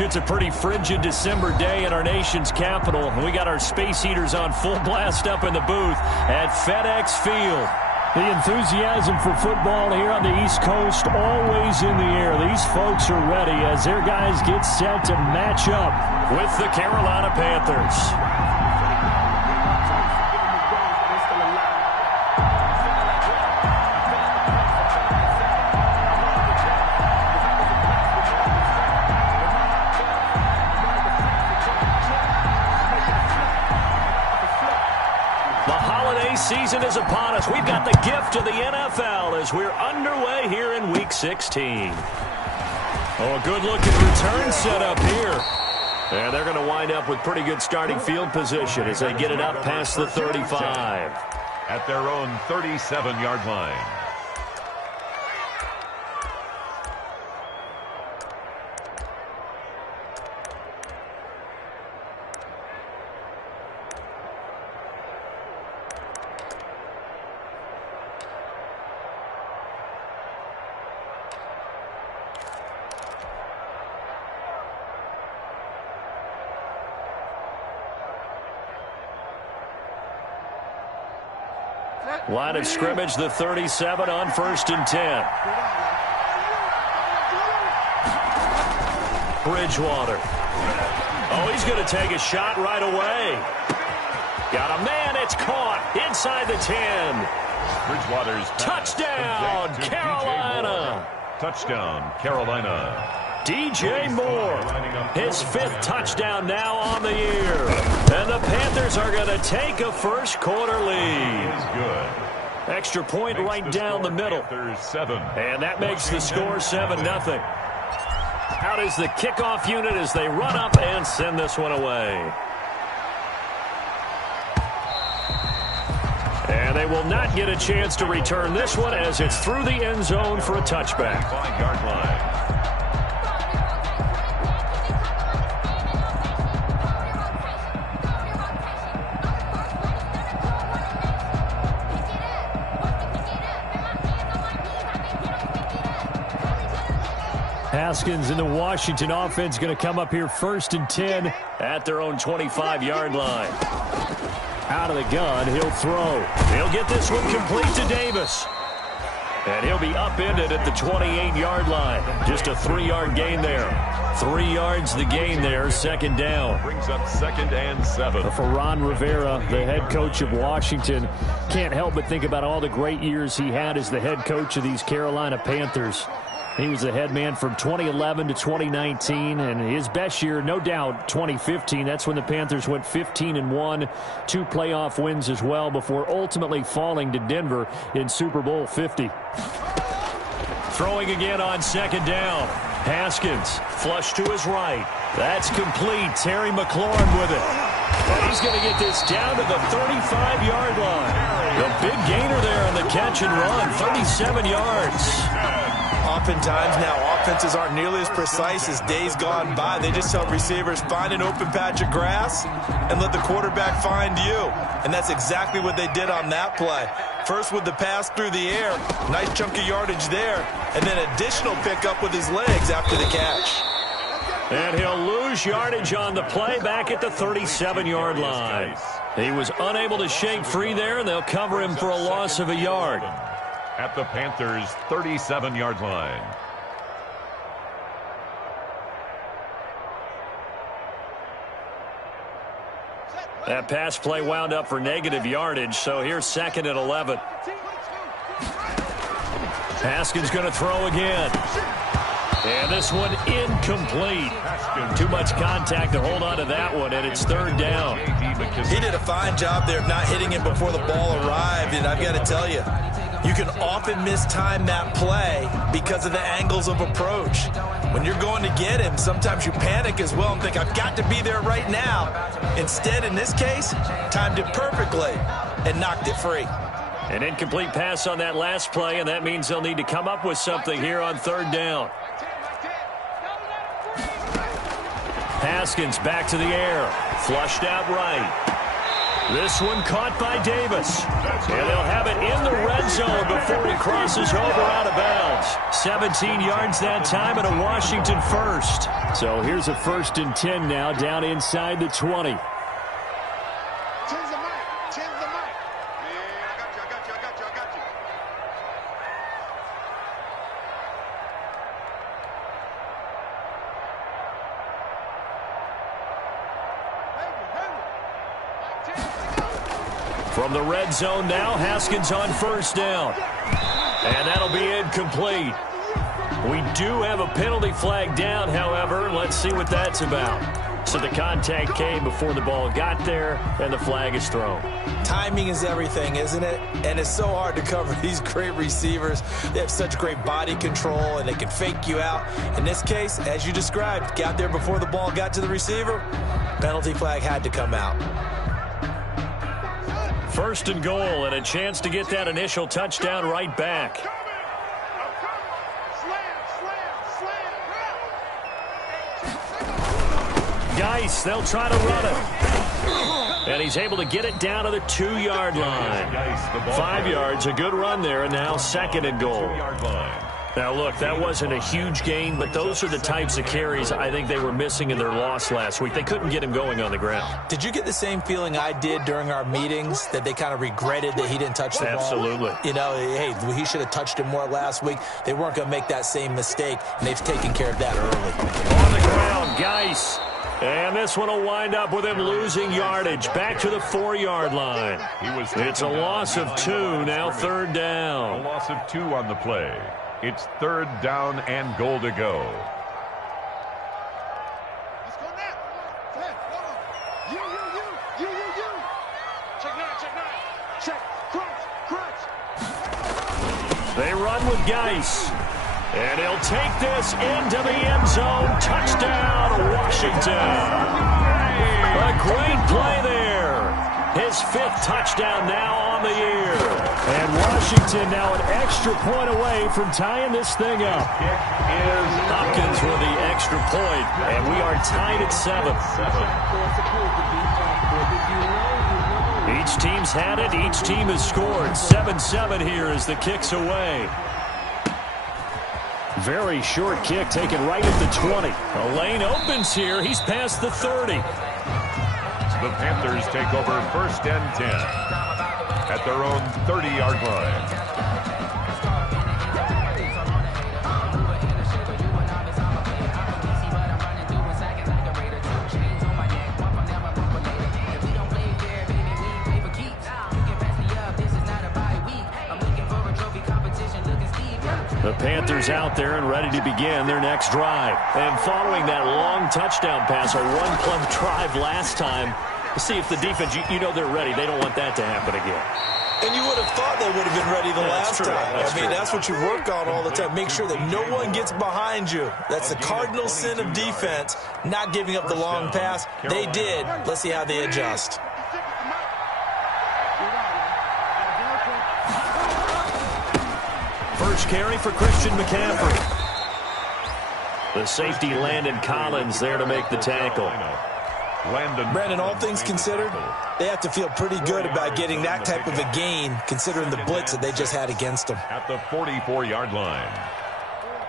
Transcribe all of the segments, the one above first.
It's a pretty frigid December day in our nation's capital. We got our space heaters on full blast up in the booth at FedEx Field. The enthusiasm for football here on the East Coast always in the air. These folks are ready as their guys get set to match up with the Carolina Panthers. Season is upon us. We've got the gift of the NFL as we're underway here in Week 16. Oh, good-looking return set up here. And they're going to wind up with pretty good starting field position as they get it up past the 35. At their own 37-yard line. Line of scrimmage, the 37 on 1st and 10. Bridgewater. Oh, he's going to take a shot right away. Got a man. It's caught inside the 10. Bridgewater's touchdown, Carolina. Touchdown, Carolina. DJ Moore, his 5th touchdown now on the year. And the Panthers are going to take a first quarter lead. Good. Extra point right down the middle. And that makes the score 7-0. Out is the kickoff unit as they run up and send this one away. And they will not get a chance to return this one as it's through the end zone for a touchback. 5-yard line. Haskins and the Washington offense going to come up here 1st and 10 at their own 25-yard line. Out of the gun, he'll throw. He'll get this one complete to Davis. And he'll be upended at the 28-yard line. Just a 3-yard gain there. 3 yards the gain there, 2nd down. Brings up 2nd and 7. For Ron Rivera, the head coach of Washington, can't help but think about all the great years he had as the head coach of these Carolina Panthers. He was the head man from 2011 to 2019, and his best year, no doubt, 2015. That's when the Panthers went 15-1, 2 playoff wins as well before ultimately falling to Denver in Super Bowl 50. Throwing again on 2nd down. Haskins, flush to his right. That's complete. Terry McLaurin with it. And he's going to get this down to the 35-yard line. The big gainer there on the catch and run, 37 yards. Oftentimes now, offenses aren't nearly as precise as days gone by. They just tell receivers, find an open patch of grass and let the quarterback find you. And that's exactly what they did on that play. First with the pass through the air, nice chunk of yardage there, and then additional pickup with his legs after the catch. And he'll lose yardage on the play back at the 37-yard line. He was unable to shake free there, and they'll cover him for a loss of a yard. At the Panthers' 37-yard line. That pass play wound up for negative yardage, so here's 2nd and 11. Haskins going to throw again. And this one incomplete. Too much contact to hold on to that one, and it's 3rd down. He did a fine job there of not hitting him before the ball arrived, and I've got to tell you, you can often mistime that play because of the angles of approach. When you're going to get him, sometimes you panic as well and think, I've got to be there right now. Instead, in this case, timed it perfectly and knocked it free. An incomplete pass on that last play, and that means they'll need to come up with something here on 3rd down. Haskins back to the air. Flushed out right. This one caught by Davis. And they'll have it in the red zone before he crosses over out of bounds. 17 yards that time and a Washington first. So here's a 1st and 10 now down inside the 20. From the red zone now, Haskins on 1st down. And that'll be incomplete. We do have a penalty flag down, however. Let's see what that's about. So the contact came before the ball got there, and the flag is thrown. Timing is everything, isn't it? And it's so hard to cover these great receivers. They have such great body control, and they can fake you out. In this case, as you described, got there before the ball got to the receiver. Penalty flag had to come out. 1st and goal, and a chance to get that initial touchdown right back. Geis, they'll try to run it. And he's able to get it down to the 2-yard line. 5 yards, a good run there, and now 2nd and goal. Now, look, that wasn't a huge gain, but those are the types of carries I think they were missing in their loss last week. They couldn't get him going on the ground. Did you get the same feeling I did during our meetings, that they kind of regretted that he didn't touch the ball? Absolutely. You know, hey, he should have touched it more last week. They weren't going to make that same mistake, and they've taken care of that early. On the ground, Geis. And this one will wind up with him losing yardage. Back to the 4-yard line. It's a loss of 2, now 3rd down. A loss of 2 on the play. It's 3rd down and goal to go. Let's go now. Hey, hold on. You. Check now. Check. Crunch. They run with Geis. And he'll take this into the end zone. Touchdown, Washington. A great play there. His 5th touchdown now on the year. And Washington now an extra point away from tying this thing up. Hopkins with the extra point, and we are tied at 7. Each team's had it. Each team has scored. 7-7 here as the kick's away. Very short kick taken right at the 20. A lane opens here. He's past the 30. The Panthers take over 1st and 10 at their own 30-yard line. The Panthers out there and ready to begin their next drive. And following that long touchdown pass, a one-play drive last time, see if the defense, you know they're ready. They don't want that to happen again. And you would have thought they would have been ready the last time. That's what you work on all the time. Make sure that no one gets behind you. That's the cardinal sin of defense, not giving up the long pass. They did. Let's see how they adjust. First carry for Christian McCaffrey. The safety Landon Collins there to make the tackle. Brandon, all things considered, they have to feel pretty good about getting that type of a gain, considering the blitz that they just had against them. At the 44-yard line.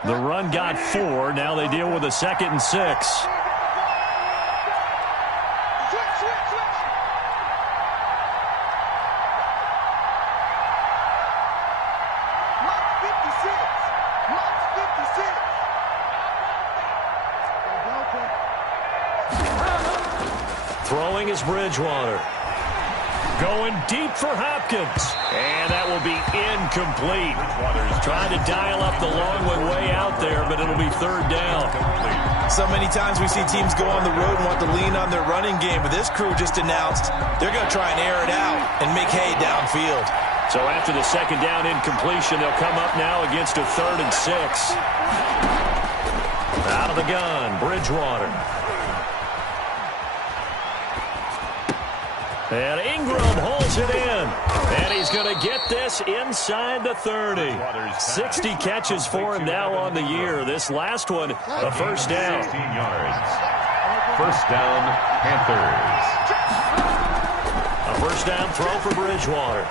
The run got 4. Now they deal with a 2nd and 6. Throwing is Bridgewater. Going deep for Hopkins. And that will be incomplete. Trying to dial up the long way out there, but it'll be 3rd down. So many times we see teams go on the road and want to lean on their running game, but this crew just announced they're going to try and air it out and make hay downfield. So after the 2nd down incompletion, they'll come up now against a 3rd and 6. Out of the gun, Bridgewater. And Ingram holds it in. And he's going to get this inside the 30. 60 catches for him now on the year. This last one, a 1st down. 16 yards. 1st down, Panthers. A First down throw for Bridgewater.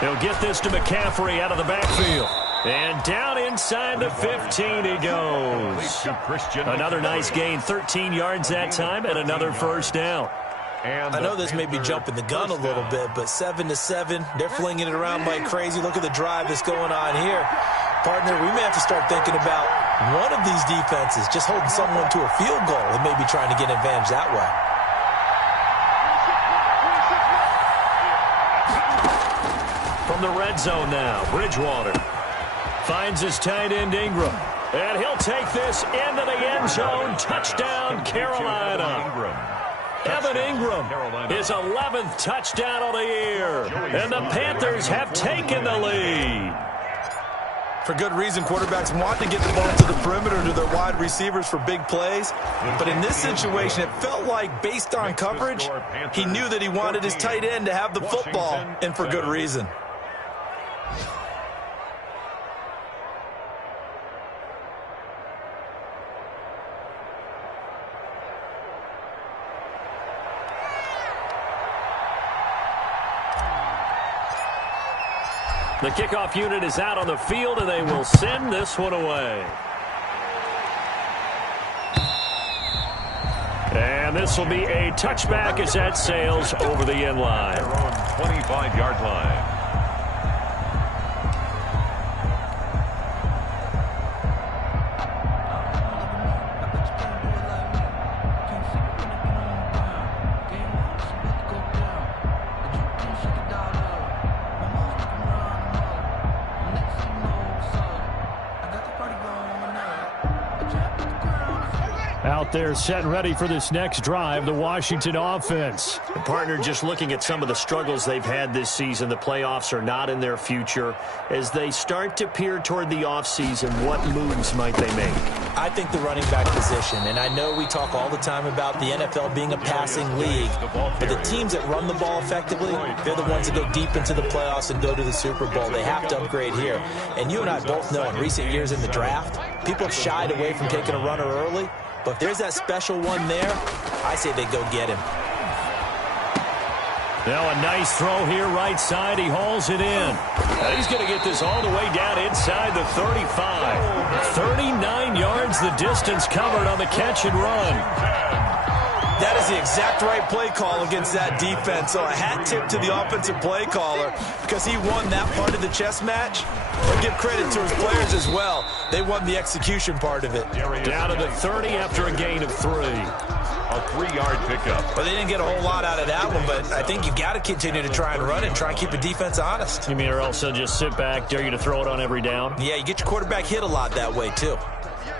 He'll get this to McCaffrey out of the backfield. And down inside the 15 he goes. Another nice gain, 13 yards that time, and another first down. I know this may be jumping the gun a little bit, but 7-7, they're flinging it around like crazy. Look at the drive that's going on here. Partner, we may have to start thinking about one of these defenses just holding someone to a field goal and maybe trying to get an advantage that way. From the red zone now, Bridgewater finds his tight end Ingram. And he'll take this into the end zone. Touchdown, Carolina. Evan Ingram, his 11th touchdown of the year. And the Panthers have taken the lead. For good reason, quarterbacks want to get the ball to the perimeter to their wide receivers for big plays. But in this situation, it felt like, based on coverage, he knew that he wanted his tight end to have the football, and for good reason. The kickoff unit is out on the field, and they will send this one away. And this will be a touchback as that sails over the end line. Their own 25-yard line. Out there set and ready for this next drive, the Washington offense. The partner, just looking at some of the struggles they've had this season, the playoffs are not in their future. As they start to peer toward the offseason, what moves might they make? I think the running back position, and I know we talk all the time about the NFL being a passing league, but the teams that run the ball effectively, they're the ones that go deep into the playoffs and go to the Super Bowl. They have to upgrade here. And you and I both know in recent years in the draft, people have shied away from taking a runner early. But if there's that special one there, I say they go get him. Now a nice throw here right side. He hauls it in. And he's going to get this all the way down inside the 35. 39 yards the distance covered on the catch and run. That is the exact right play call against that defense. So a hat tip to the offensive play caller because he won that part of the chess match. But give credit to his players as well. They won the execution part of it. Down to the 30 after a gain of 3. A 3-yard pickup. Well, they didn't get a whole lot out of that one, but I think you've got to continue to try and run and try and keep the defense honest. You mean or else they'll just sit back, dare you to throw it on every down? Yeah, you get your quarterback hit a lot that way, too.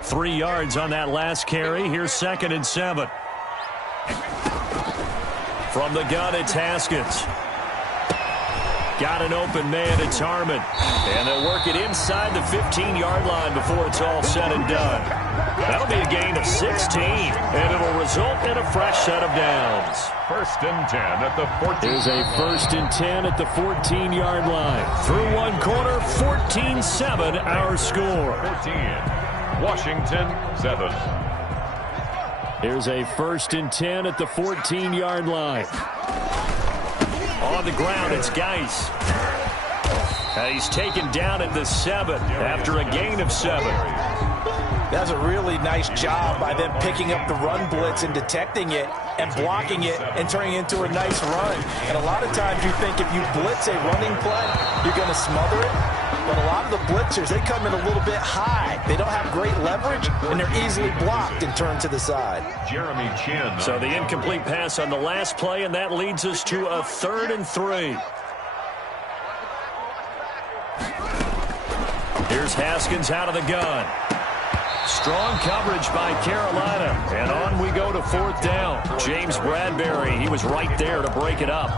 3 yards on that last carry. Here's 2nd and 7. From the gun, it's Haskins. Got an open man, it's Harmon. And they'll work it inside the 15-yard line before it's all said and done. That'll be a gain of 16, and it'll result in a fresh set of downs. 1st and 10 at the 14. Here's a 1st and 10 at the 14-yard line. Through one quarter, 14-7 our score. 14. Washington 7. Here's a 1st and 10 at the 14-yard line. On the ground, it's Geis. He's taken down at the 7 after a gain of 7. That's a really nice job by them picking up the run blitz and detecting it and blocking it and turning it into a nice run. And a lot of times you think if you blitz a running play, you're going to smother it. But a lot of the blitzers, they come in a little bit high. They don't have great leverage, and they're easily blocked and turned to the side. Jeremy Chin. So the incomplete pass on the last play, and that leads us to a 3rd and 3. Here's Haskins out of the gun. Strong coverage by Carolina. And on we go to 4th down. James Bradbury, he was right there to break it up.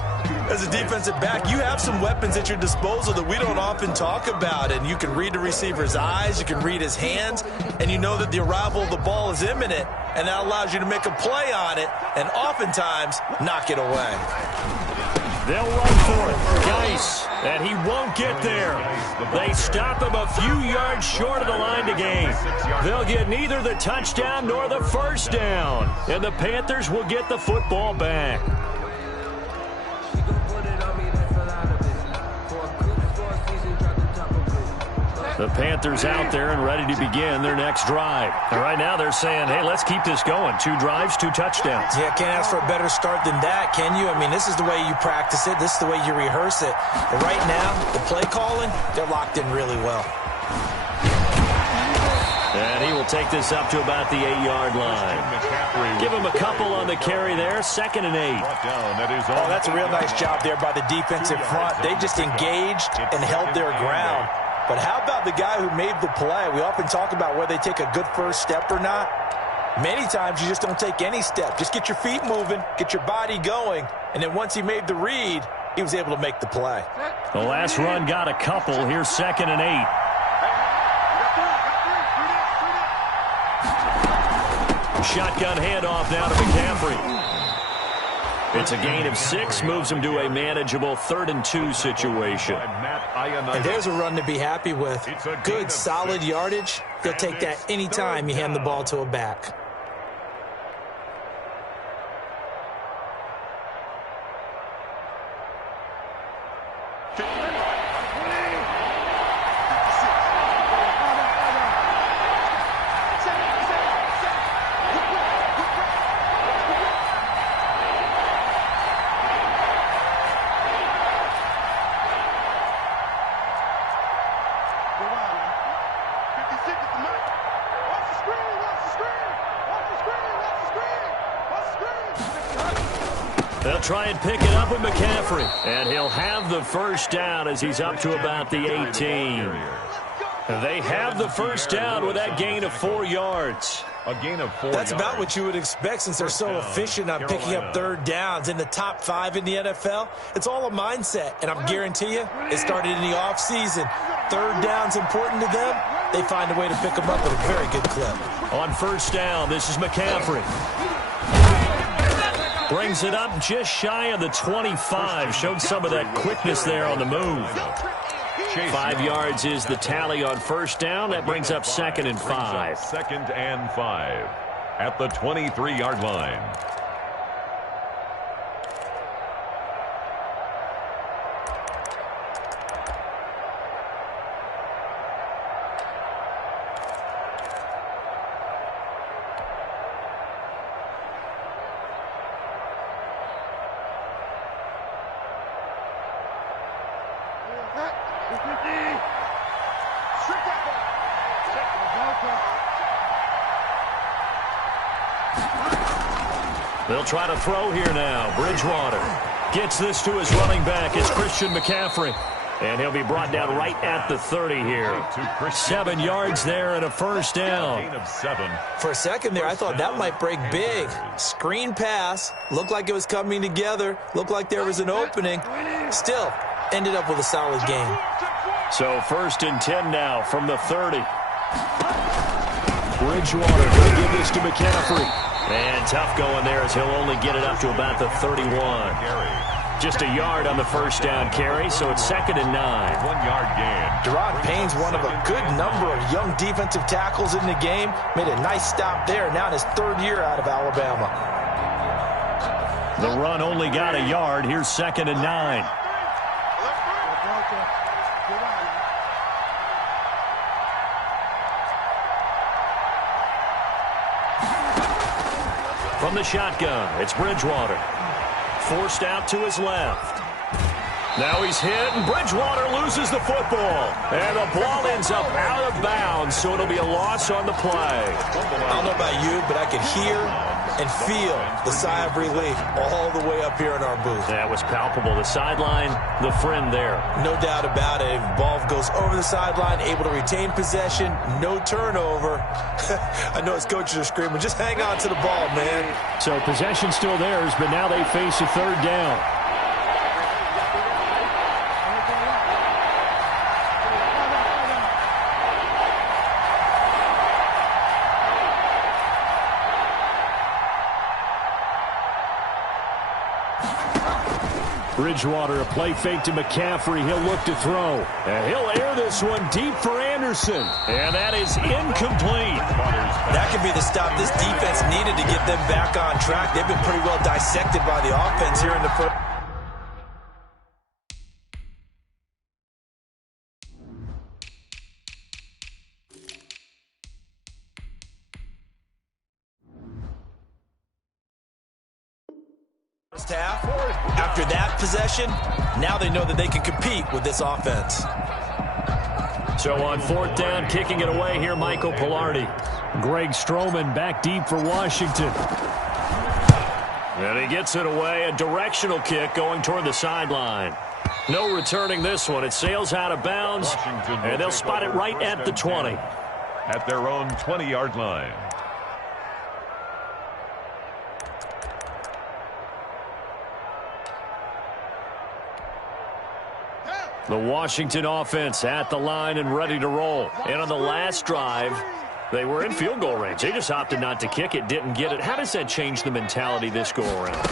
As a defensive back, you have some weapons at your disposal that we don't often talk about. And you can read the receiver's eyes, you can read his hands, and you know that the arrival of the ball is imminent. And that allows you to make a play on it and oftentimes knock it away. They'll run for it. Geis, and he won't get there. They stop him a few yards short of the line to gain. They'll get neither the touchdown nor the first down. And the Panthers will get the football back. The Panthers out there and ready to begin their next drive. And right now they're saying, hey, let's keep this going. 2 drives, 2 touchdowns. Yeah, can't ask for a better start than that, can you? I mean, this is the way you practice it. This is the way you rehearse it. But right now, the play calling, they're locked in really well. And he will take this up to about the 8-yard line. Give him a couple on the carry there. 2nd and 8. Oh, that's a real nice job there by the defensive front. They just engaged and held their ground. But how about the guy who made the play? We often talk about whether they take a good first step or not. Many times you just don't take any step. Just get your feet moving, get your body going, and then once he made the read, he was able to make the play. The last run got a couple. Here's 2nd and 8. Shotgun handoff now to McCaffrey. It's a gain of 6, moves him to a manageable 3rd and 2 situation. And there's a run to be happy with. Good, solid yardage. He'll take that anytime you hand the ball to a back. They'll try and pick it up with McCaffrey. And he'll have the first down as he's up to about the 18. They have the first down with that gain of 4 yards. A gain of 4 That's yards. about what you would expect since they're so efficient on picking up 3rd downs. In the top 5 in the NFL, it's all a mindset. And I'm guarantee you, it started in the offseason. 3rd down's important to them. They find a way to pick them up at a very good clip. On first down, this is McCaffrey. Brings it up just shy of the 25. Showed some of that quickness there on the move. 5 yards is the tally on first down. That brings up 2nd and 5. 2nd and 5 at the 23-yard line. They'll try to throw here now. Bridgewater gets this to his running back. It's Christian McCaffrey. And he'll be brought down right at the 30 here. 7 yards there and a first down. For a second there, I thought that might break big. Screen pass. Looked like it was coming together. Looked like there was an opening. Still, ended up with a solid game. So 1st and 10 now from the 30. Bridgewater going to give this to McCaffrey. And tough going there as he'll only get it up to about the 31. Just a yard on the first down carry, so it's 2nd and 9. 1 yard gain. Deron Payne's one of a good number of young defensive tackles in the game. Made a nice stop there, now in his 3rd year out of Alabama. The run only got a yard. Here's 2nd and 9. From the shotgun, it's Bridgewater. Forced out to his left. Now he's hit, and Bridgewater loses the football. And the ball ends up out of bounds, so it'll be a loss on the play. I don't know about you, but I can hear and feel the sigh of relief all the way up here in our booth. That was palpable. The sideline, the friend there. No doubt about it. If the ball goes over the sideline, able to retain possession, no turnover. I know his coaches are screaming, just hang on to the ball, man. So possession still theirs, but now they face a 3rd down. Bridgewater, a play fake to McCaffrey. He'll look to throw. And he'll air this one deep for Anderson. And that is incomplete. That could be the stop this defense needed to get them back on track. They've been pretty well dissected by the offense here in the first. First half, after that possession, now they know that they can compete with this offense. So on 4th down, kicking it away here, Michael Pilardi. Greg Stroman back deep for Washington. And he gets it away, a directional kick going toward the sideline. No returning this one. It sails out of bounds, and they'll spot it right at the 20. At their own 20-yard line. The Washington offense at the line and ready to roll. And on the last drive, they were in field goal range. They just opted not to kick it, didn't get it. How does that change the mentality this go around?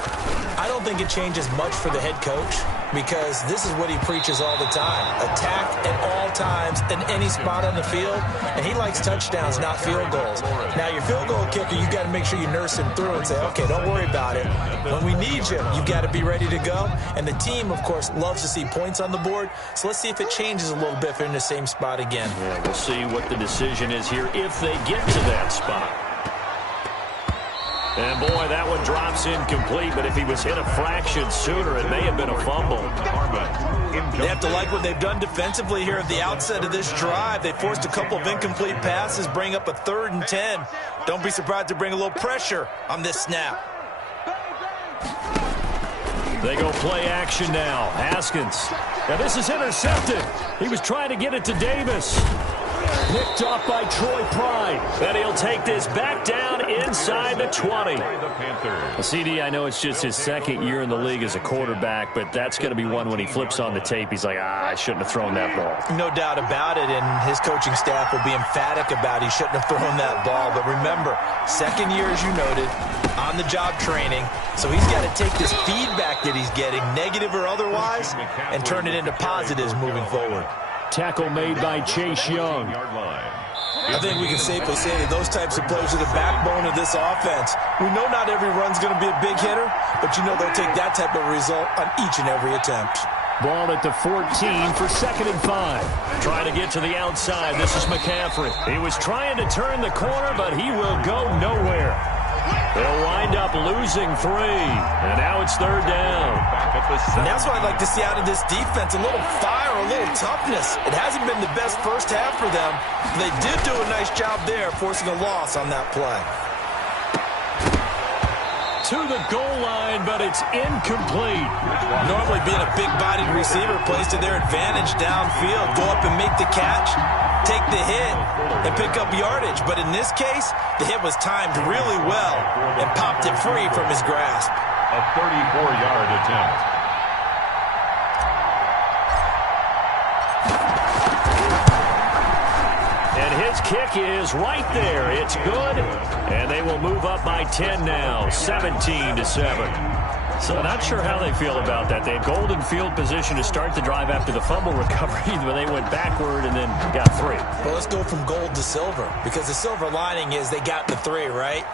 I don't think it changes much for the head coach because this is what he preaches all the time. Attack at all times in any spot on the field, and he likes touchdowns, not field goals. Now, your field goal kicker, you got to make sure you nurse him through and say, okay, don't worry about it. When we need you, you got to be ready to go. And the team, of course, loves to see points on the board, so let's see if it changes a little bit if they're in the same spot again. Yeah, we'll see what the decision is here if they get to that spot. And, boy, that one drops incomplete, but if he was hit a fraction sooner, it may have been a fumble. They have to like what they've done defensively here at the outset of this drive. They forced a couple of incomplete passes, bring up a 3rd and 10. Don't be surprised to bring a little pressure on this snap. They go play action now. Haskins. Now, this is intercepted. He was trying to get it to Davis. Picked off by Troy Pride. And he'll take this back down inside the 20. CD, I know it's just his 2nd year in the league as a quarterback, but that's going to be one when he flips on the tape. He's like, I shouldn't have thrown that ball. No doubt about it, and his coaching staff will be emphatic about he shouldn't have thrown that ball. But remember, 2nd year, as you noted, on-the-job training. So he's got to take this feedback that he's getting, negative or otherwise, and turn it into positives moving forward. Tackle made by Chase Young. I think we can safely say that those types of plays are the backbone of this offense. We know not every run's going to be a big hitter, but you know they'll take that type of result on each and every attempt. Ball at the 14 for 2nd and 5. Trying to get to the outside. This is McCaffrey. He was trying to turn the corner, but he will go nowhere. They'll wind up losing 3, and now it's 3rd down. And that's what I'd like to see out of this defense, a little fire, a little toughness. It hasn't been the best first half for them. They did do a nice job there, forcing a loss on that play. To the goal line, but it's incomplete. Normally being a big-bodied receiver plays to their advantage downfield. Go up and make the catch, take the hit, and pick up yardage. But in this case, the hit was timed really well and popped it free from his grasp. A 34-yard attempt. And his kick is right there. It's good, and they will move up by 10 now, 17-7. So not sure how they feel about that. They had golden field position to start the drive after the fumble recovery, but they went backward and then got 3. Well, let's go from gold to silver, because the silver lining is they got the 3, right?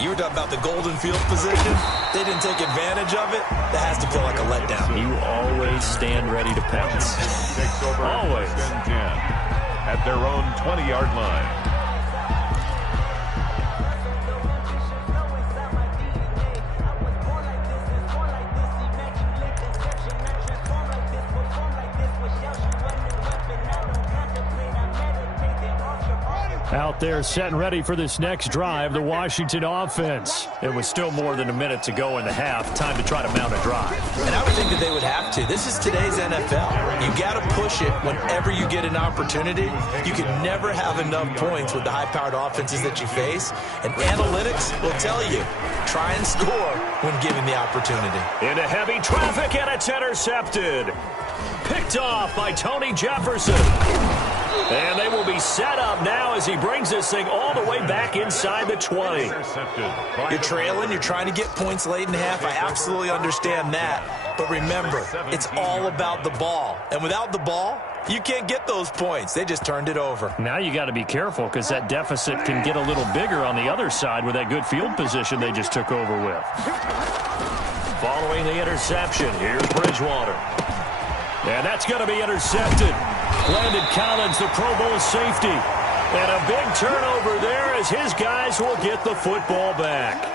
You were talking about the golden field position. They didn't take advantage of it. That has to feel like a letdown. You always stand ready to pounce. Always. At their own 20-yard line. Out there set and ready for this next drive, the Washington offense. It was still more than a minute to go in the half. Time to try to mount a drive. And I would think that they would have to. This is today's NFL. You got to push it whenever you get an opportunity. You can never have enough points with the high-powered offenses that you face. And analytics will tell you, try and score when given the opportunity. Into heavy traffic, and it's intercepted. Picked off by Tony Jefferson. And they will be set up now as he brings this thing all the way back inside the 20. You're trailing. You're trying to get points late in the half. I absolutely understand that. But remember, it's all about the ball. And without the ball, you can't get those points. They just turned it over. Now you got to be careful because that deficit can get a little bigger on the other side with that good field position they just took over with. Following the interception, here's Bridgewater. And that's going to be intercepted. Landon Collins, the Pro Bowl safety. And a big turnover there as his guys will get the football back.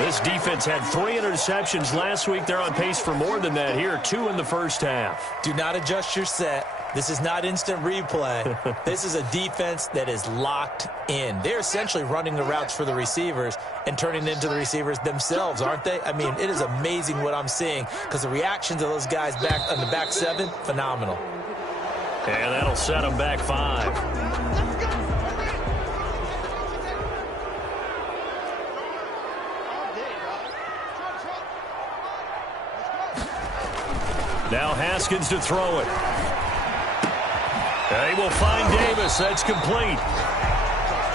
This defense had 3 interceptions last week. They're on pace for more than that here. 2 in the first half. Do not adjust your set. This is not instant replay. This is a defense that is locked in. They're essentially running the routes for the receivers and turning into the receivers themselves, aren't they? I mean, it is amazing what I'm seeing because the reactions of those guys back on the back 7, phenomenal. And that'll set them back 5. Now Haskins to throw it. They will find Davis. That's complete.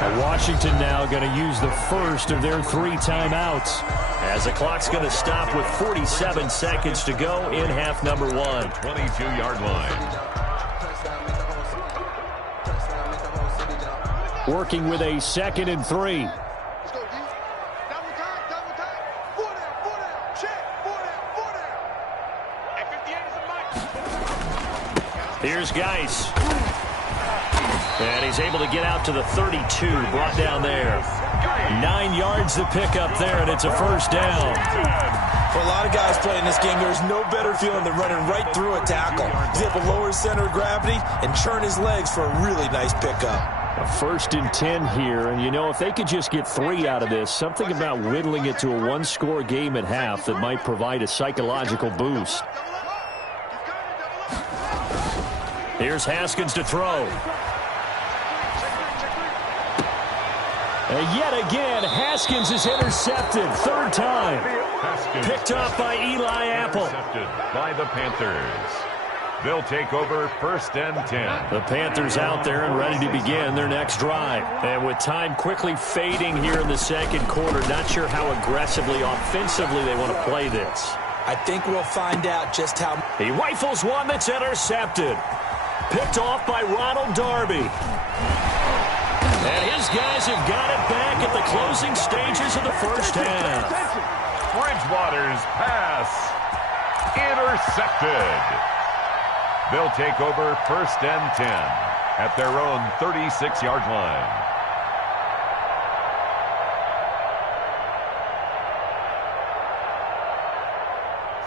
And Washington now going to use the first of their 3 timeouts, as the clock's going to stop with 47 seconds to go in half number 1. 22-yard line. Working with a 2nd and 3. Let's go, D. Double time, double time. 4 down, check, 4 down. At 58 is a mic. Here's Geis. And he's able to get out to the 32, brought down there. 9 yards to pick up there, and it's a first down. For a lot of guys playing this game, there's no better feeling than running right through a tackle. He's able to lower his center of gravity and churn his legs for a really nice pickup. A 1st and 10 here, and you know, if they could just get 3 out of this, something about whittling it to a 1-score game at half that might provide a psychological boost. Here's Haskins to throw. And yet again, Haskins is intercepted. 3rd time. Haskins Picked up by Eli Apple. Intercepted by the Panthers. They'll take over 1st and 10. The Panthers out there and ready to begin their next drive. And with time quickly fading here in the 2nd quarter, not sure how aggressively, offensively they want to play this. I think we'll find out just how. He rifles one that's intercepted. Picked off by Ronald Darby. And his guys have got it back at the closing stages of the first half. Bridgewater's pass intercepted. They'll take over 1st and 10 at their own 36-yard line.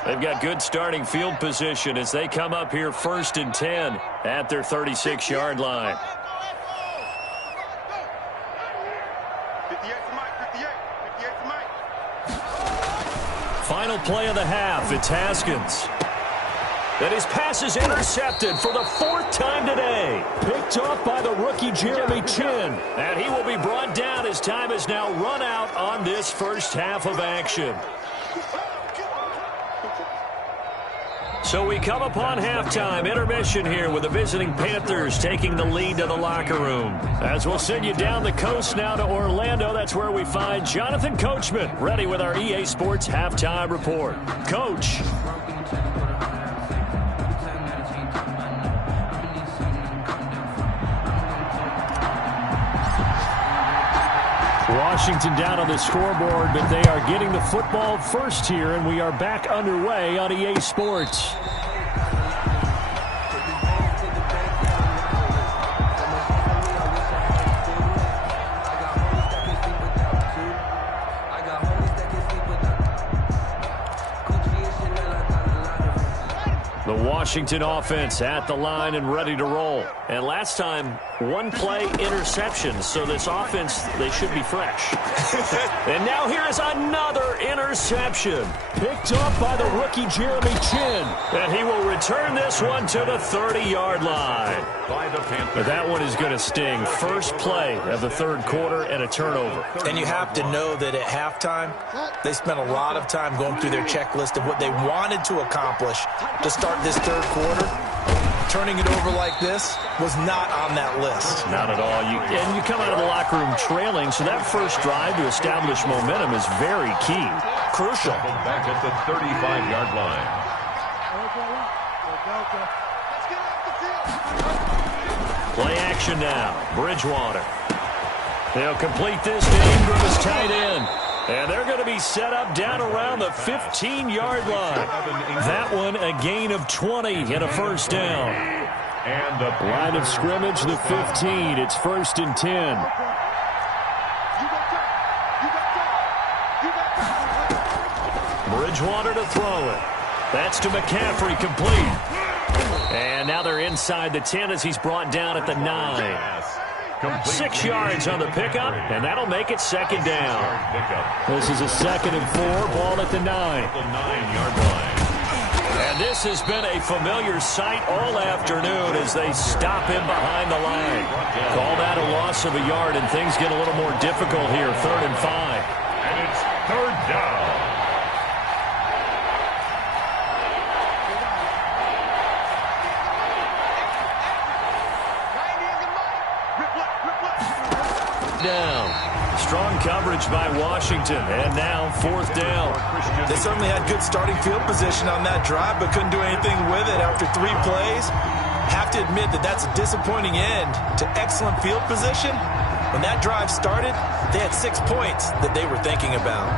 They've got good starting field position as they come up here 1st and 10 at their 36-yard line. 58 for Mike, 58 for Mike. Final play of the half, it's Haskins. And his pass is intercepted for the 4th time today. Picked off by the rookie Jeremy Chin. And he will be brought down as time has now run out on this first half of action. So we come upon halftime, intermission here with the visiting Panthers taking the lead to the locker room. As we'll send you down the coast now to Orlando, that's where we find Jonathan Coachman, ready with our EA Sports halftime report. Coach. Washington down on the scoreboard, but they are getting the football first here, and we are back underway on EA Sports. The Washington offense at the line and ready to roll. And last time, 1-play interception. So this offense, they should be fresh. And now here is another interception. Picked up by the rookie Jeremy Chin. And he will return this one to the 30-yard line. By the Panthers. But that one is going to sting. First play of the 3rd quarter and a turnover. And you have to know that at halftime, they spent a lot of time going through their checklist of what they wanted to accomplish to start this 3rd quarter. Turning it over like this was not on that list. Not at all. And you come out of the locker room trailing, so that first drive to establish momentum is very key. Crucial. Back at the 35-yard line. Play action now. Bridgewater. They'll complete this to Ingram's tight end. And they're going to be set up down around the 15-yard line. That one a gain of 20 and a first down. And the Line of scrimmage, the 15. It's 1st and 10. Bridgewater to throw it. That's to McCaffrey, complete. And now they're inside the 10 as he's brought down at the 9. 6 yards on the pickup, and that'll make it second down. This is a 2nd and 4, ball at the 9. The 9-yard line. And this has been a familiar sight all afternoon as they stop him behind the line. Call that a loss of a yard, and things get a little more difficult here, 3rd and 5. And it's 3rd down. Down. Strong coverage by Washington, and now 4th down. They certainly had good starting field position on that drive, but couldn't do anything with it after 3 plays. Have to admit that that's a disappointing end to excellent field position. When that drive started, they had 6 points that they were thinking about.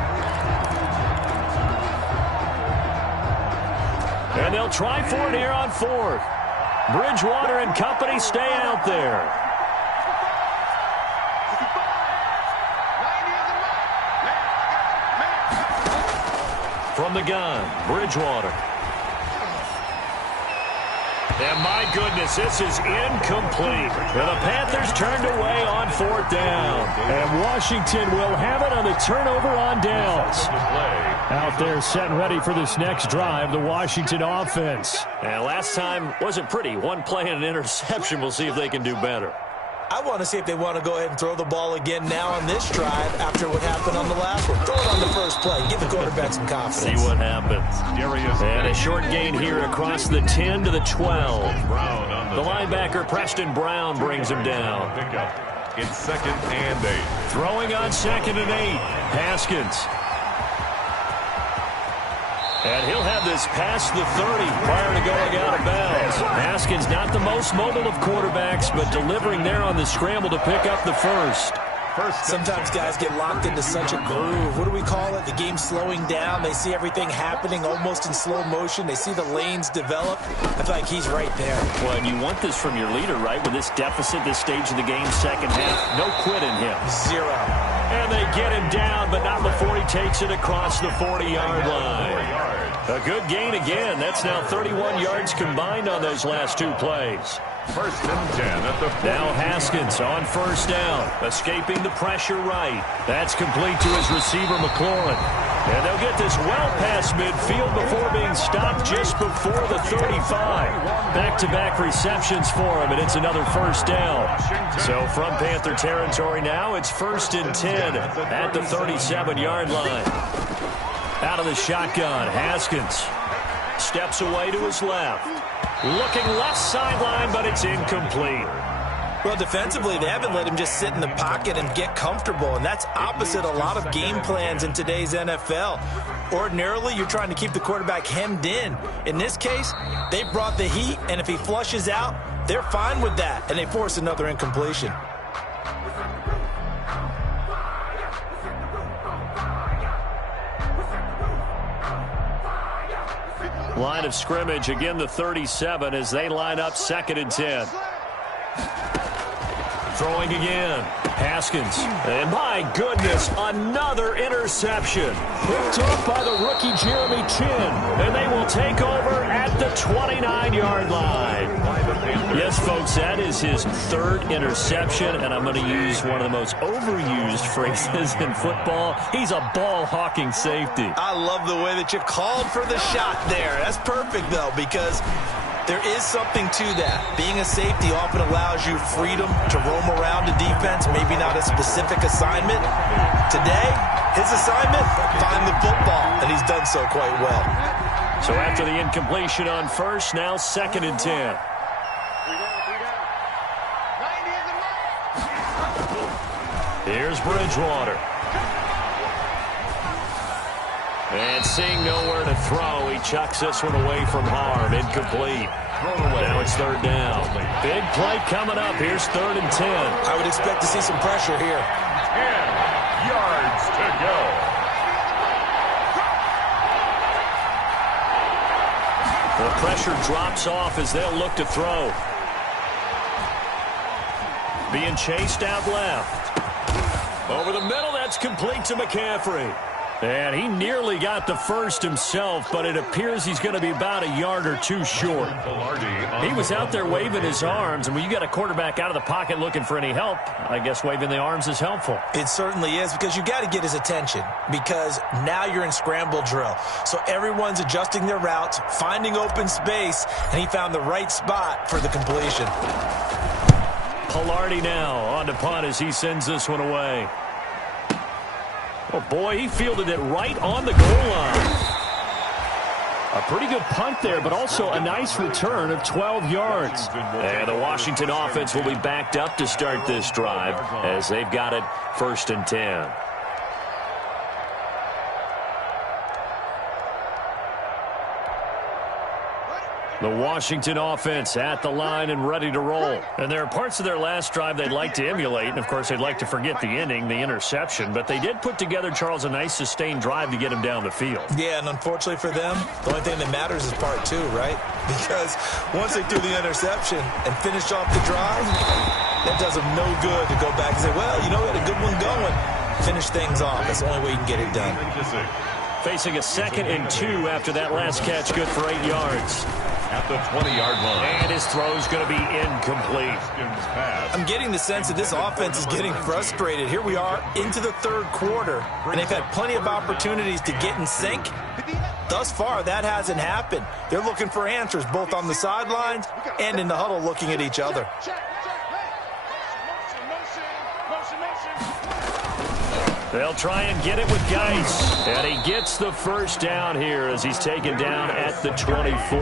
And they'll try for it here on 4th. Bridgewater and company stay out there. From the gun, Bridgewater. And my goodness, this is incomplete. And the Panthers turned away on 4th down. And Washington will have it on the turnover on downs. Out there setting ready for this next drive, the Washington offense. And last time wasn't pretty. 1 play and an interception. We'll see if they can do better. I want to see if they want to go ahead and throw the ball again now on this drive after what happened on the last one. Throw it on the first play. Give the quarterback some confidence. See what happens. And a short gain here across the 10 to the 12. The linebacker, Preston Brown, brings him down. It's 2nd and 8. Throwing on 2nd and 8. Haskins. And he'll have this past the 30 prior to going out of bounds. Haskins not the most mobile of quarterbacks, but delivering there on the scramble to pick up the first. Sometimes guys get locked into such a groove. What do we call it? The game slowing down. They see everything happening almost in slow motion. They see the lanes develop. I feel like he's right there. Well, and you want this from your leader, right? With this deficit, this stage of the game, second half. No quit in him. 0. And they get him down, but not before he takes it across the 40-yard line. A good gain again. That's now 31 yards combined on those last 2 plays. 1st and 10 at the 40. Now Haskins on 1st down, escaping the pressure right. That's complete to his receiver, McLaurin. And they'll get this well past midfield before being stopped just before the 35. Back-to-back receptions for him, and it's another 1st down. So from Panther territory now, it's 1st and 10 at the 37-yard line. Out of the shotgun, Haskins steps away to his left. Looking left sideline, but it's incomplete. Well, defensively, they haven't let him just sit in the pocket and get comfortable, and that's opposite a lot of game plans in today's NFL. Ordinarily, you're trying to keep the quarterback hemmed in. In this case, they brought the heat, and if he flushes out, they're fine with that, and they force another incompletion. Line of scrimmage, again the 37 as they line up 2nd and 10. Throwing again. Haskins. And my goodness, another interception. Picked off by the rookie Jeremy Chin. And they will take over at the 29-yard line. Yes, folks, that is his 3rd interception. And I'm going to use one of the most overused phrases in football. He's a ball-hawking safety. I love the way that you called for the shot there. That's perfect, though, because there is something to that. Being a safety often allows you freedom to roam around a defense, maybe not a specific assignment. Today, his assignment, find the football, and he's done so quite well. So after the incompletion on 1st, now 2nd and 10. Here's Bridgewater. And seeing nowhere to throw, he chucks this one away from harm. Incomplete. Now it's 3rd down. Big play coming up. Here's 3rd and 10. I would expect to see some pressure here. 10 yards to go. The pressure drops off as they'll look to throw. Being chased out left. Over the middle, that's complete to McCaffrey. And he nearly got the first himself, but it appears he's going to be about a yard or two short. He was out there waving his arms, and when you got a quarterback out of the pocket looking for any help, I guess waving the arms is helpful. It certainly is, because you got to get his attention, because now you're in scramble drill. So everyone's adjusting their routes, finding open space, and he found the right spot for the completion. Pilardi now on to punt as he sends this one away. Oh, boy, he fielded it right on the goal line. A pretty good punt there, but also a nice return of 12 yards. And the Washington offense will be backed up to start this drive as they've got it 1st and 10. The Washington offense at the line and ready to roll. And there are parts of their last drive they'd like to emulate. And, of course, they'd like to forget the ending, the interception. But they did put together, Charles, a nice sustained drive to get him down the field. Yeah, and unfortunately for them, the only thing that matters is part 2, right? Because once they do the interception and finish off the drive, that does them no good to go back and say, well, you know, we had a good one going. Finish things off. That's the only way you can get it done. Facing a 2nd and 2 after that last catch, good for 8 yards. At the 20-yard line. And his throw's going to be incomplete. I'm getting the sense that this offense is getting frustrated. Here we are into the 3rd quarter, and they've had plenty of opportunities to get in sync. Thus far, that hasn't happened. They're looking for answers both on the sidelines and in the huddle looking at each other. They'll try and get it with Geis. And he gets the first down here as he's taken down at the 24.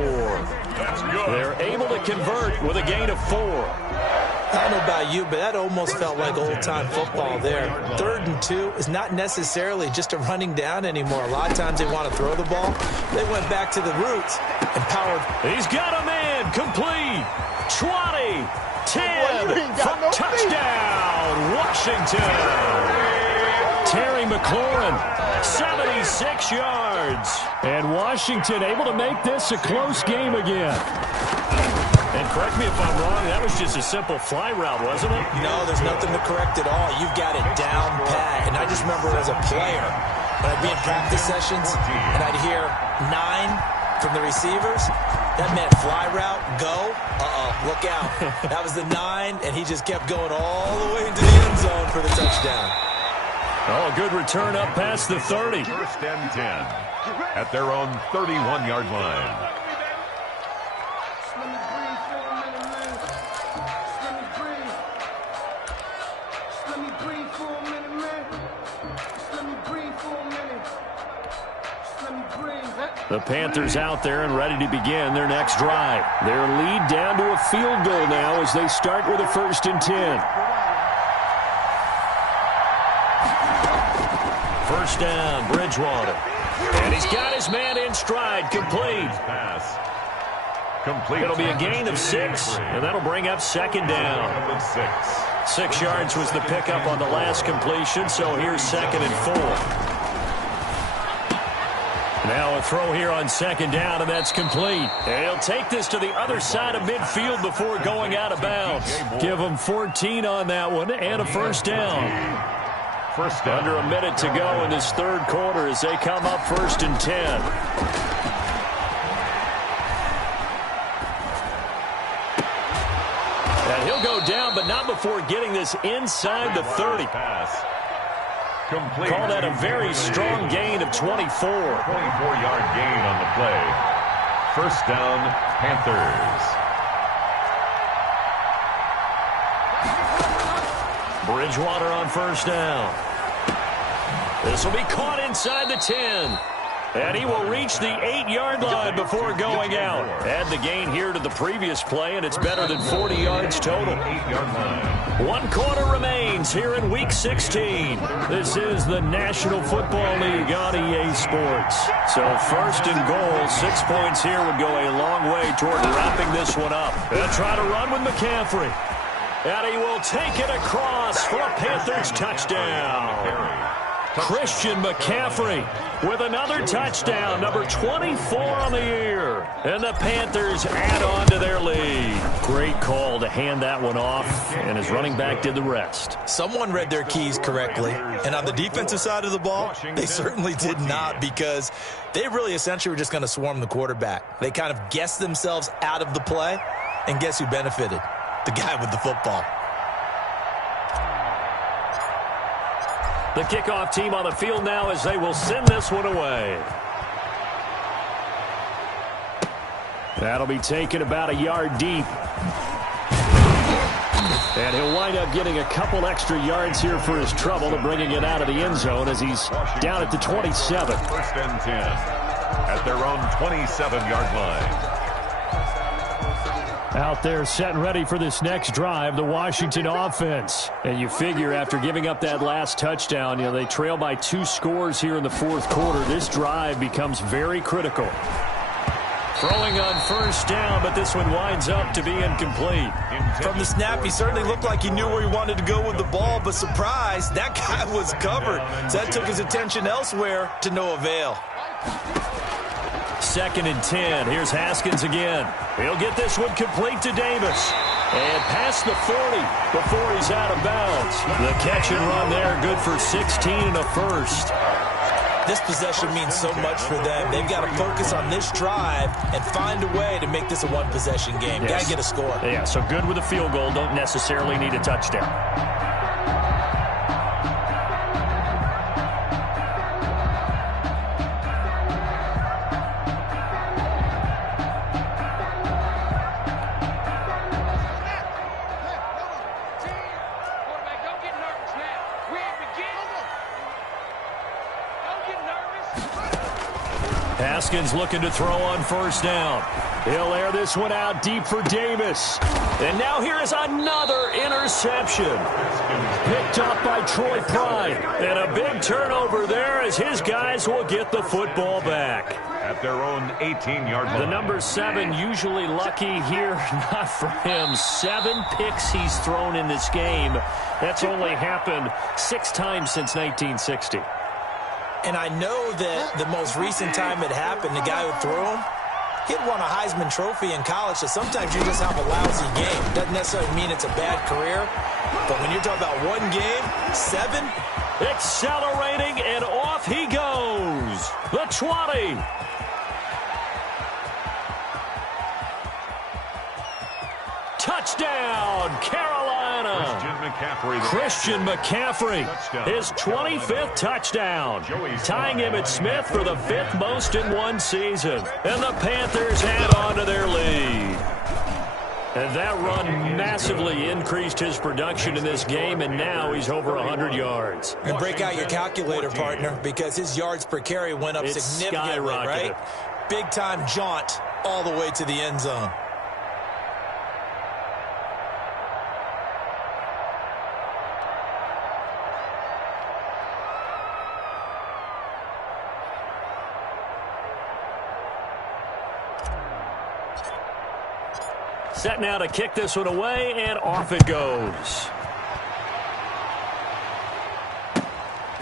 They're able to convert with a gain of 4. I don't know about you, but that almost felt like old-time football there. 3rd and 2 is not necessarily just a running down anymore. A lot of times they want to throw the ball. They went back to the roots and powered. He's got a man complete. 20, 10, touchdown, Washington. Terry McLaurin, 76 yards. And Washington able to make this a close game again. And correct me if I'm wrong, that was just a simple fly route, wasn't it? No, there's nothing to correct at all. You've got it down pat. And I just remember as a player, when I'd be in practice sessions and I'd hear 9 from the receivers, that meant fly route, go, look out. That was the 9, and he just kept going all the way into the end zone for the touchdown. Oh, good return up past the 30. 1st and 10 at their own 31-yard line. The Panthers out there and ready to begin their next drive. Their lead down to a field goal now as they start with a 1st and 10. First down, Bridgewater. And he's got his man in stride, complete. It'll be a gain of 6, and that'll bring up 2nd down. 6 yards was the pickup on the last completion, so here's 2nd and 4. Now a throw here on 2nd down, and that's complete. And he'll take this to the other side of midfield before going out of bounds. Give him 14 on that one and a 1st down. Under a minute to go in this 3rd quarter as they come up 1st and 10. And he'll go down, but not before getting this inside the 30. Call that a very strong gain of 24. 24-yard gain on the play. 1st down, Panthers. Bridgewater on 1st down. This will be caught inside the 10. And he will reach the 8-yard line before going out. Add the gain here to the previous play, and it's better than 40 yards total. 8-yard line. 1 quarter remains here in Week 16. This is the National Football League on EA Sports. So 1st and goal, 6 points here would go a long way toward wrapping this one up. They'll try to run with McCaffrey. And he will take it across for a Panthers touchdown. Christian McCaffrey with another touchdown, number 24 on the year. And the Panthers add on to their lead. Great great call to hand that one off, and his running back did the rest. Someone read their keys correctly, and on the defensive side of the ball, they certainly did not, because they really essentially were just going to swarm the quarterback. They kind of guessed themselves out of the play, and guess who benefited? The guy with the football. The kickoff team on the field now as they will send this one away. That'll be taken about a yard deep. And he'll wind up getting a couple extra yards here for his trouble and bringing it out of the end zone as he's down at the 27. First and 10 at their own 27-yard line. Out there set and ready for this next drive, the Washington offense. And you figure after giving up that last touchdown, they trail by 2 scores here in the fourth quarter. This drive becomes very critical. Throwing on first down, but this one winds up to be incomplete. From the snap, he certainly looked like he knew where he wanted to go with the ball, but surprise, that guy was covered. So that took his attention elsewhere to no avail. 2nd and 10. Here's Haskins again. He'll get this one complete to Davis. And past the 40 before he's out of bounds. The catch and run there, good for 16 and a first. This possession means so much for them. They've got to focus on this drive and find a way to make this a one-possession game. Yes. Got to get a score. Yeah, so good with a field goal. Don't necessarily need a touchdown. Haskins looking to throw on first down. He'll air this one out deep for Davis. And now here is another interception. Picked up by Troy Pride. And a big turnover there as his guys will get the football back. At their own 18-yard line. The number 7 usually lucky here. Not for him. 7 picks he's thrown in this game. That's only happened 6 times since 1960. And I know that the most recent time it happened, the guy who threw him, he'd won a Heisman Trophy in college, so sometimes you just have a lousy game. Doesn't necessarily mean it's a bad career, but when you're talking about one game, 7. Accelerating, and off he goes. The 20. Touchdown, Carolina. Christian McCaffrey, his 25th touchdown, tying him at Smith for the 5th most in one season. And the Panthers add on to their lead. And that run massively increased his production in this game, and now he's over 100 yards. And break out your calculator, partner, because his yards per carry went up significantly, right? Big-time jaunt all the way to the end zone. Set now to kick this one away, and off it goes.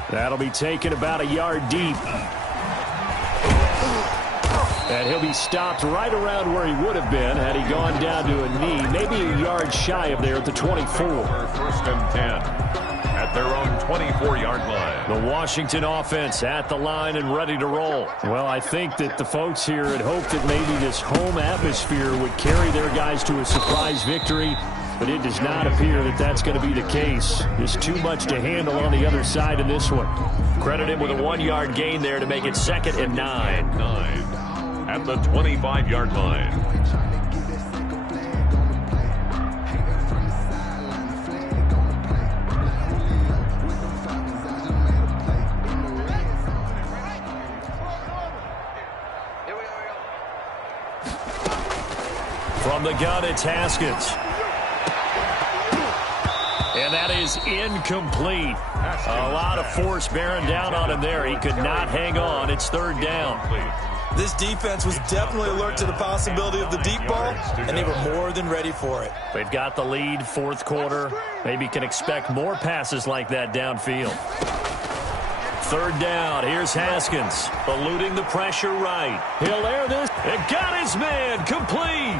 That'll be taken about a yard deep. And he'll be stopped right around where he would have been had he gone down to a knee, maybe a yard shy of there at the 24. First and 10 at their own 24-yard line. The Washington offense at the line and ready to roll. Well, I think that the folks here had hoped that maybe this home atmosphere would carry their guys to a surprise victory, but it does not appear that that's going to be the case. There's too much to handle on the other side in this one. Credit him with a 1-yard gain there to make it 2nd and 9. At the 25-yard line. From the gun, it's Haskins. And that is incomplete. A lot of force bearing down on him there. He could not hang on. It's 3rd down. This defense was definitely alert to the possibility of the deep ball, and they were more than ready for it. They've got the lead, 4th quarter. Maybe can expect more passes like that downfield. Third down. Here's Haskins, eluding the pressure right. He'll air this. It got his man. Complete.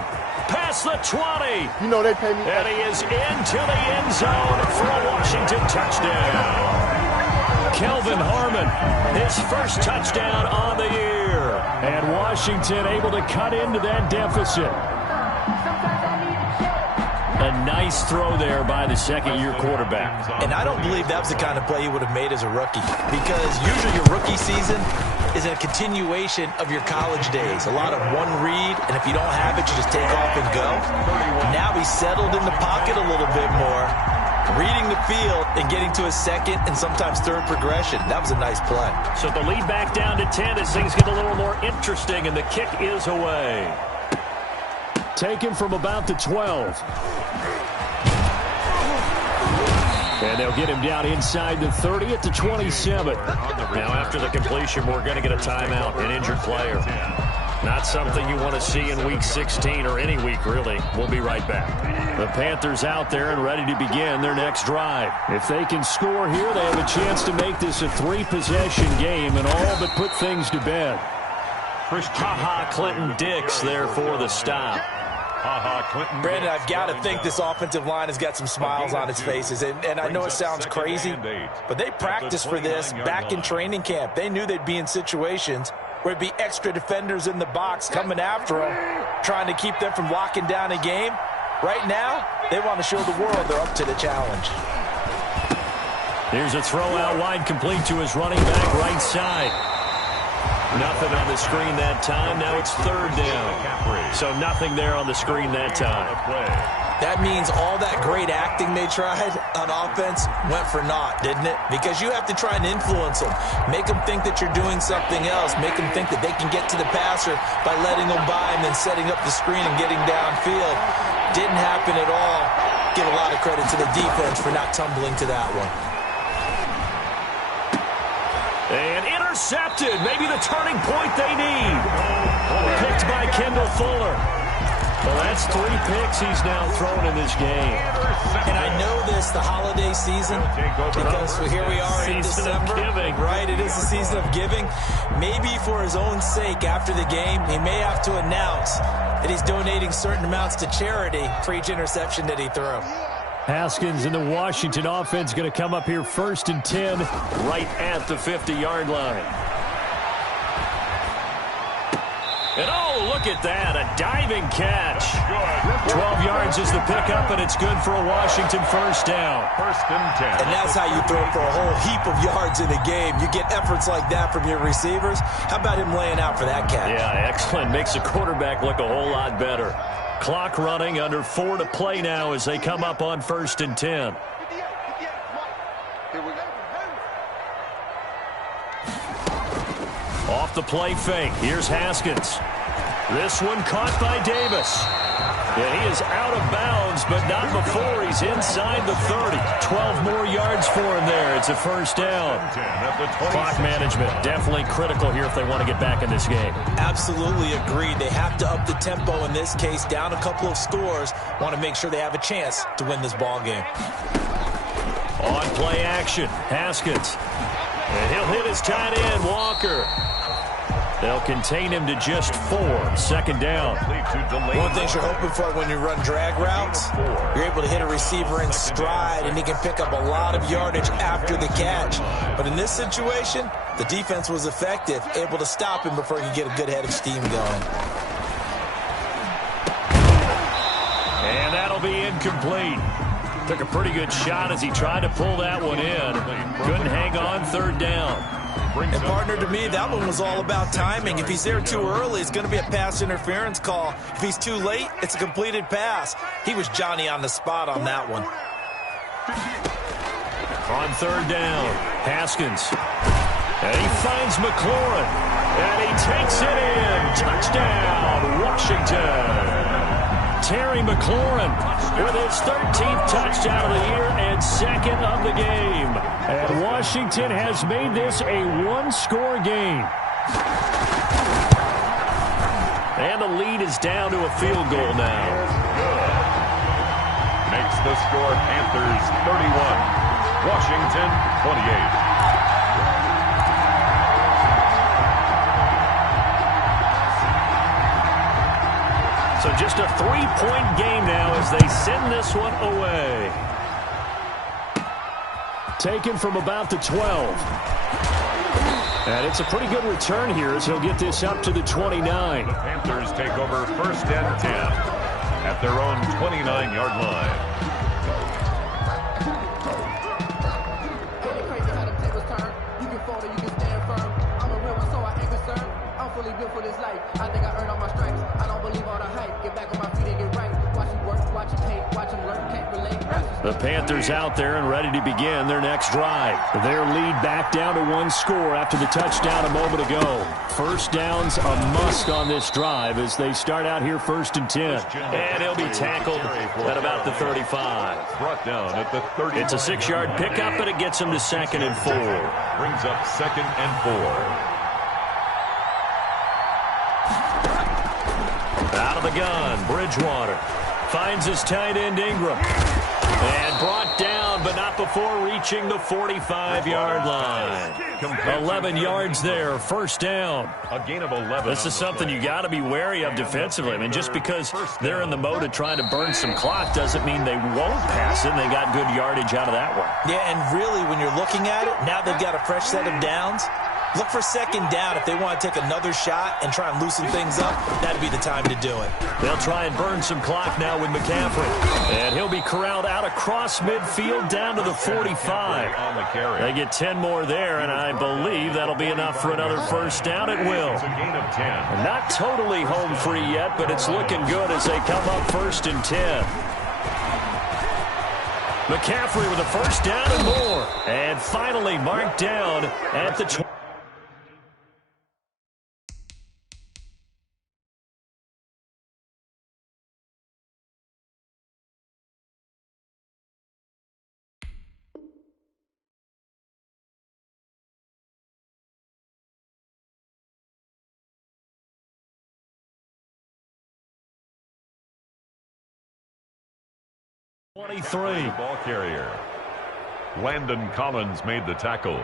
Past the 20. You know they pay me. And he is into the end zone for a Washington touchdown. Kelvin Harmon, his first touchdown on the year. And Washington able to cut into that deficit. A nice throw there by the second-year quarterback. And I don't believe that was the kind of play he would have made as a rookie, because usually your rookie season is a continuation of your college days. A lot of one read, and if you don't have it, you just take off and go. Now he's settled in the pocket a little bit more, reading the field and getting to his second and sometimes third progression. That was a nice play. So the lead back down to 10 as things get a little more interesting, and the kick is away. Taken from about the 12. And they'll get him down inside the 30 at the 27. Now after the completion, we're going to get a timeout, an injured player. Not something you want to see in Week 16 or any week, really. We'll be right back. The Panthers out there and ready to begin their next drive. If they can score here, they have a chance to make this a 3-possession game and all but put things to bed. Ha-ha, Clinton Dix there for the stop. Brandon, I've got to think this offensive line has got some smiles on its faces. And I know it sounds crazy, but they practiced for this back in training camp. They knew they'd be in situations where it'd be extra defenders in the box coming after them, trying to keep them from locking down a game. Right now, they want to show the world they're up to the challenge. Here's a throw out wide, complete to his running back right side. Nothing on the screen that time. Now it's third down. So nothing there on the screen that time. That means all that great acting they tried on offense went for naught, didn't it? Because you have to try and influence them. Make them think that you're doing something else. Make them think that they can get to the passer by letting them by and then setting up the screen and getting downfield. Didn't happen at all. Give a lot of credit to the defense for not tumbling to that one. And intercepted. Maybe the turning point they need. Picked by Kendall Fuller. Well, that's 3 picks he's now thrown in this game. And I know this, the holiday season, because here we are in December. Right, it is the season of giving. Maybe for his own sake after the game, he may have to announce that he's donating certain amounts to charity for each interception that he threw. Haskins and the Washington offense going to come up here 1st and 10 right at the 50-yard line. And oh, look at that, a diving catch. 12 yards is the pickup, and it's good for a Washington first down. 1st and 10. And that's how you throw for a whole heap of yards in a game. You get efforts like that from your receivers. How about him laying out for that catch? Yeah, excellent. Makes the quarterback look a whole lot better. Clock running, under 4 to play now as they come up on 1st and 10. Off the play fake. Here's Haskins. This one caught by Davis. Yeah, he is out of bounds, but not before he's inside the 30. 12 more yards for him there. It's a first down. Clock management definitely critical here if they want to get back in this game. Absolutely agreed. They have to up the tempo in this case, down a couple of scores. Want to make sure they have a chance to win this ball game. On play action, Haskins. And he'll hit his tight end, Walker. They'll contain him to just 4. 2nd down. One of the things you're hoping for when you run drag routes, you're able to hit a receiver in stride, and he can pick up a lot of yardage after the catch. But in this situation, the defense was effective, able to stop him before he could get a good head of steam going. And that'll be incomplete. Took a pretty good shot as he tried to pull that one in. Couldn't hang on, 3rd down. And partner, to me, that one was all about timing. If he's there too early, it's going to be a pass interference call. If he's too late, it's a completed pass. He was Johnny on the spot on that one. On 3rd down, Haskins. And he finds McLaurin. And he takes it in. Touchdown, Washington. Terry McLaurin with his 13th touchdown of the year and 2nd of the game. And Washington has made this a 1-score game. And the lead is down to a field goal now. Makes the score Panthers 31, Washington 28. So just a 3-point game now as they send this one away. Taken from about the 12. And it's a pretty good return here as he'll get this up to the 29. The Panthers take over 1st and 10 at their own 29-yard line. Built for this life. I think I earned all my stripes. I don't believe all the hype. Get back on my feet and get right. Watch him work, watch him take, watch him learn, can't relate. The Panthers out there and ready to begin their next drive. Their lead back down to 1 score after the touchdown a moment ago. First down's a must on this drive as they start out here 1st and 10. And he'll be tackled at about the 35. Brought down at the 30. It's a 6-yard pickup, but it gets him to 2nd and 4. Brings up 2nd and 4. Out of the gun, Bridgewater finds his tight end Ingram. And brought down, but not before reaching the 45-yard line. 11 yards there, first down. A gain of 11. This is something you got to be wary of defensively. I mean, just because they're in the mode of trying to burn some clock doesn't mean they won't pass it. And they got good yardage out of that one. Yeah, and really, when you're looking at it, now they've got a fresh set of downs. Look for 2nd down if they want to take another shot and try and loosen things up. That'd be the time to do it. They'll try and burn some clock now with McCaffrey. And he'll be corralled out across midfield down to the 45. They get 10 more there, and I believe that'll be enough for another first down. It will. It's a gain of 10. Not totally home free yet, but it's looking good as they come up 1st and 10. McCaffrey with a first down and more. And finally marked down at the 20. Ball carrier. Landon Collins made the tackle.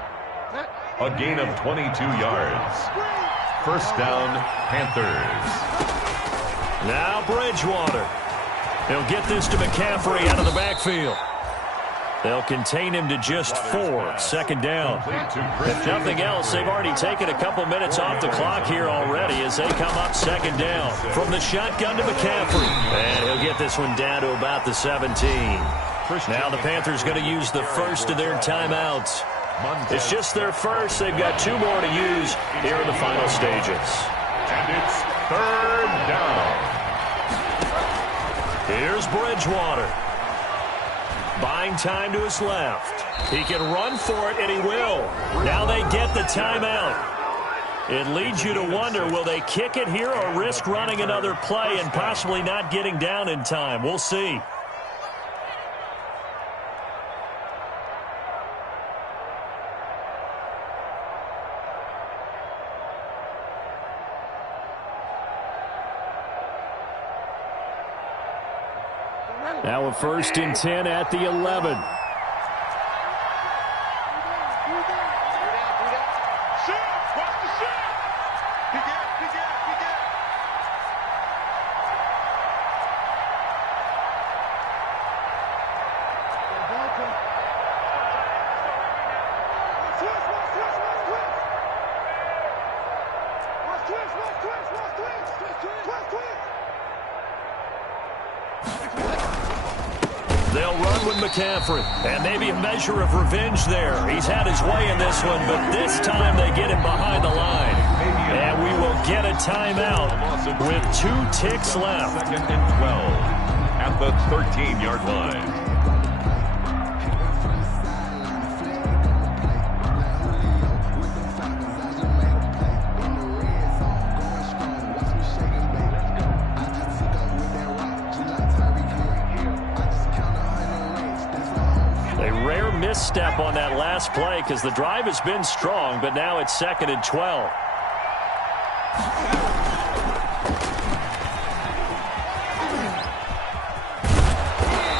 A gain of 22 yards. First down, Panthers. Now Bridgewater. He'll get this to McCaffrey out of the backfield. They'll contain him to just 4. Second down. If nothing else, they've already taken a couple minutes off the clock here already as they come up 2nd down. From the shotgun to McCaffrey. And he'll get this one down to about the 17. Now the Panthers going to use the first of their timeouts. It's just their first. They've got 2 more to use here in the final stages. And it's 3rd down. Here's Bridgewater. Buying time to his left. He can run for it, and he will. Now they get the timeout. It leads you to wonder, will they kick it here or risk running another play and possibly not getting down in time? We'll see. Now a 1st and 10 at the 11. They'll run with McCaffrey, and maybe a measure of revenge there. He's had his way in this one, but this time they get him behind the line. And we will get a timeout with 2 ticks left. 2nd and 12 at the 13-yard line. Misstep on that last play because the drive has been strong, but now it's 2nd and 12.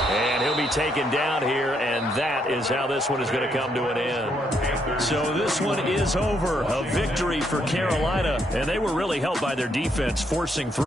And he'll be taken down here, and that is how this one is going to come to an end. So this one is over. A victory for Carolina, and they were really helped by their defense forcing through.